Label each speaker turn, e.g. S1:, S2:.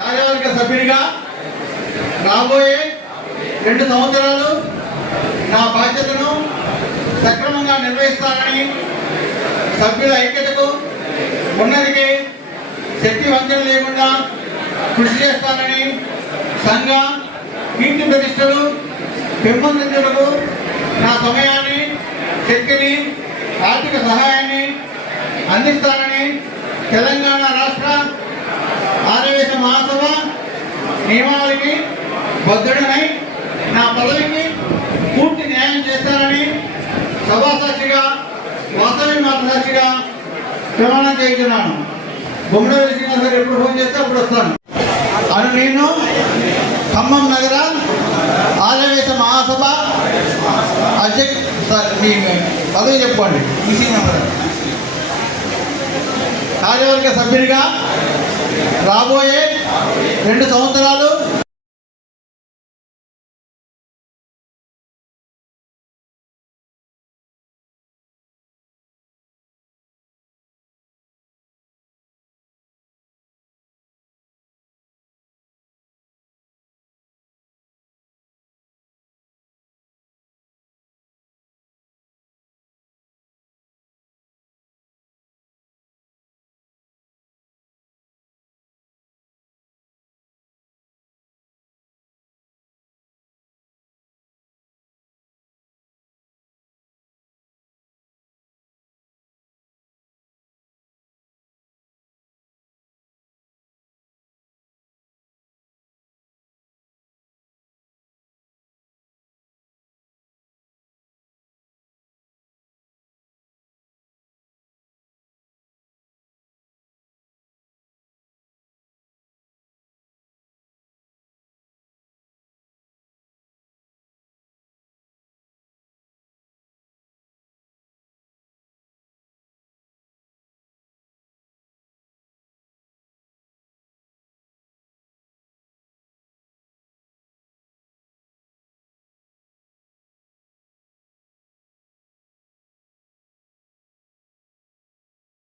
S1: కార్యవర్గ సభ్యుడిగా రాబోయే రెండు సంవత్సరాలు నా బాధ్యతను సక్రమంగా నిర్వహిస్తానని సభ్యుల ఐక్యతకు ఉన్నదికి శక్తి వంచన లేకుండా కృషి చేస్తానని సంఘ కీర్తి ప్రతిష్టలు పెంపొందించడకు నా సమయాన్ని శక్తిని ఆర్థిక సహాయాన్ని అందిస్తానని తెలంగాణ నియమాలకి బద్ధుడనై నా పదవికి పూర్తి న్యాయం చేస్తానని సభాసాక్షిగా వాస్తవి మాతసాక్షిగా ప్రమాణం చేస్తున్నాను బొమ్మడవల్లి శ్రీనివాస్ గారు ఎప్పుడు ఫోన్ చేస్తే అప్పుడు వస్తాను. అని నేను ఖమ్మం నగర ఆలవేశ మహాసభ అధ్యక్ష సార్, మీ పదవి చెప్పండి ఈసీ మెంబర్. కార్యవర్గ సభ్యునిగా రాబోయే రెండు సంవత్సరాలు